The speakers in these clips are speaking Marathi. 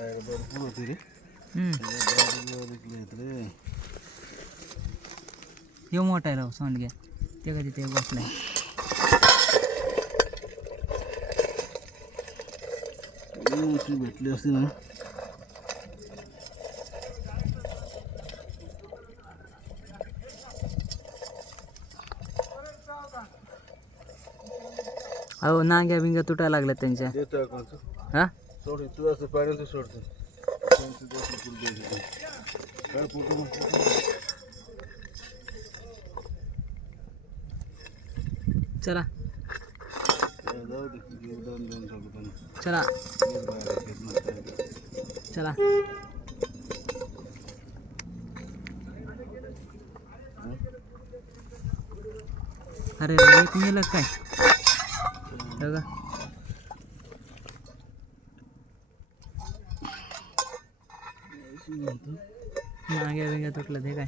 भरपूर होती रे ह्यो मोठा आहे राव सांडग्या ते कधी ते बसलाय मोठी भेटली असती ना अहो नांग्या बिंग्या तुटायला लागल्यात त्यांच्या. हा? सोड तू असं पाण्याचं सोडतो काय फोटो चला. जाऊ दे दोन दोन टाकू त्यांना चला. चला. अरे एक मेलं काय? बघा. नाग्या बिंग्या तुटलं ते काय.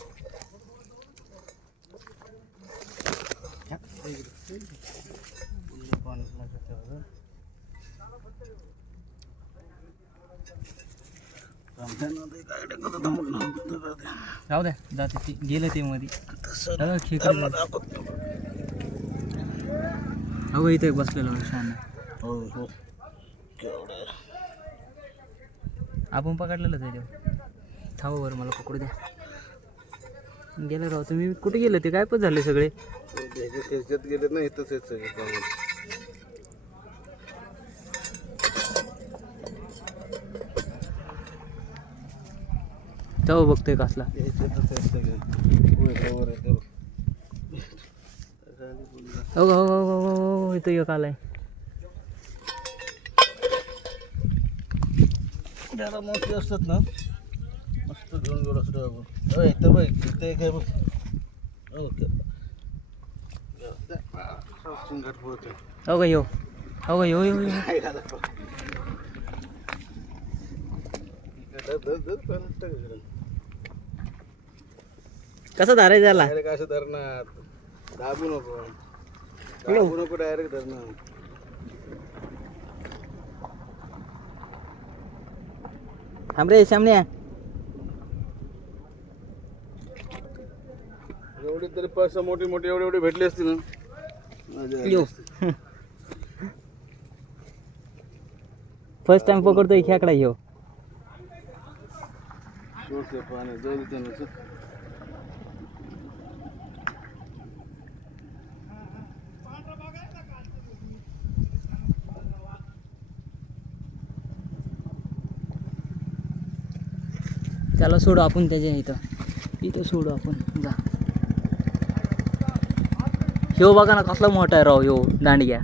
राहू द्या जाते ती गेलं ते मध्ये अगं इथे बसलेलो शान. हो हो. आपण पकडलेलंच आहे तेव्हा थांबा बरं मला पकडू द्या. गेलं राव तुम्ही कुठे गेले ते काय पण झाले सगळे? ह्याच्यात गेले ना इथंच आहेत सगळे तेव्हा बघतोय कसला. हो हो हो हो हो हो इथं एक आलाय. मोठी असतात ना घेऊन गेलो असतो आपण अय, इथं बघ इथं एक आहे बघ ओके चिंगट पोहते हो का यो हो का यो यो यो. काय झालं इकडं धर, धर, परत टाक इकडं. कसं धरायचं त्याला डायरेक्ट असं धरणार दाबू नको दाबू नको डायरेक्ट धरणार थांब रे सामने एवढी तरी पाच सहा मोठी मोठी एवढी एवढी भेटली असती ना. फर्स्ट टाइम पकडतोय खेकडा ह्यो सोड ते पाणी जाऊ दे त्यांना चल. त्याला सोडू आपण त्याच्या इथं. इथं सोडू आपण. जा. ह्यो बघा ना कसला मोठा आहे राव ह्यो दांडग्या